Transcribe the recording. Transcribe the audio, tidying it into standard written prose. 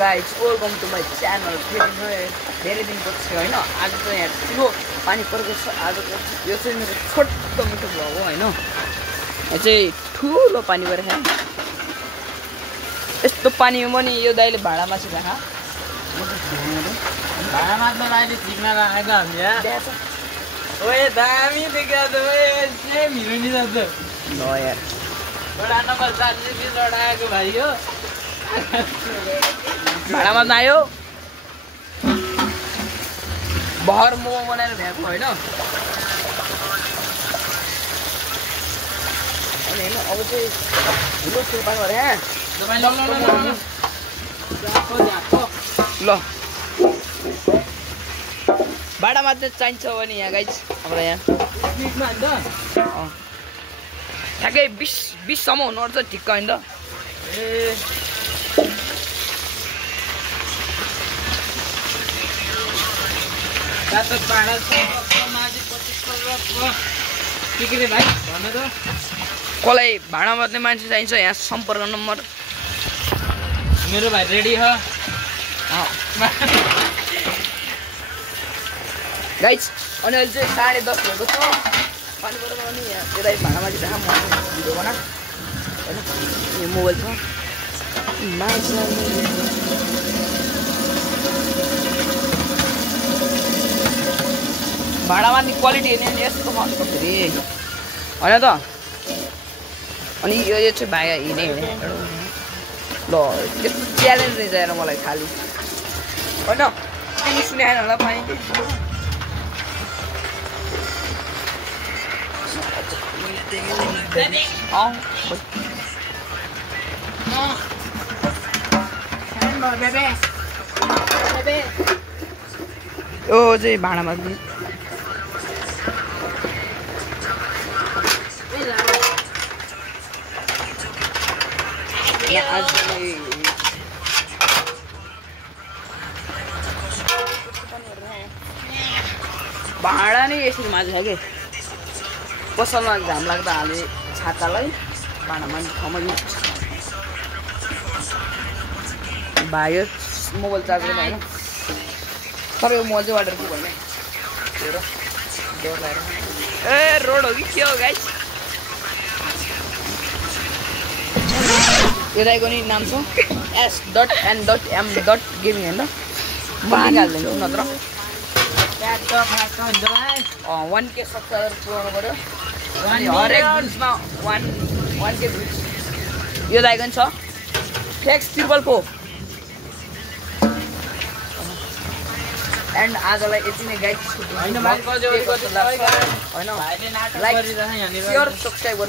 Guys welcome to my channel. धेरै दिनपछि होइन आज त यहाँ ठुलो पानी परेको छ। आजको यो चाहिँ मेरो छोटो मिठो भ्लग हो होइन। यहाँ चाहिँ ठुलो पानी परेको छ। यस्तो पानीमा पनि यो दाइले भाँडा माछी राखा भाँडा माछा अहिले ठिकमा राखेको हामीले ओए दामी देखिया त ओए सेम हिरो नि जान्छ ल यार बडा नम्बर 4 ले लडाएको भाइ हो भाँडा माछा आयो बहर मोमो बनाएर भ्याएको होइन। अनि होइन अब चाहिँ ठुलो सुल्पान गरे ल भाँडा मात्रै चाहिन्छ भने यहाँ गाइस हाम्रो यहाँ ठ्याक्कै 20 सम्म हुनुपर्छ ठिक्क होइन त। कसलाई भाँडा मात्ने मान्छे चाहिन्छ यहाँ सम्पर्क नम्बर मेरो भाइ रेडी हो गाइस। अनि अहिले चाहिँ 10:30 भएको छ पानी परेको अनि यहाँ त्यसलाई भाँडा माथि राख म भिडियो बना होइन। यो मोबाइल छ भाँडा माथि क्वालिटी हेर्ने नि यस्तो मस्त फेरि होइन त। अनि यो चाहिँ भाइ हिँड्ने ल त्यस्तो च्यालेन्ज नै चाहिएन मलाई खालि होइन। तिमी सुनाएन होला पानी यो चाहिँ भाँडामा भाँडा नै यसरी माझ्छ कि पसलमा घाम लाग्दा हाले छातालाई भाँडामा ठाउँमा भाइयो मोबाइल चार्ज गर्नु होइन। तर यो मोबाइल चाहिँ वाटर प्रुफ होइन ए रोड हो कि के हो गाइस। यो दाइको नि नाम छ S.N.M.Gaming होइन। म हालिदिन्छु नत्र 1K सब्सक्राइबर पुऱ्याउनु पऱ्यो हरेक भिडियोमा 1K भ्युज। यो दाइको नि छ फ्लेक्स 444 एन्ड आजलाई यति नै गाइस होइन। लाइक सेयर सब्सक्राइब गर्नु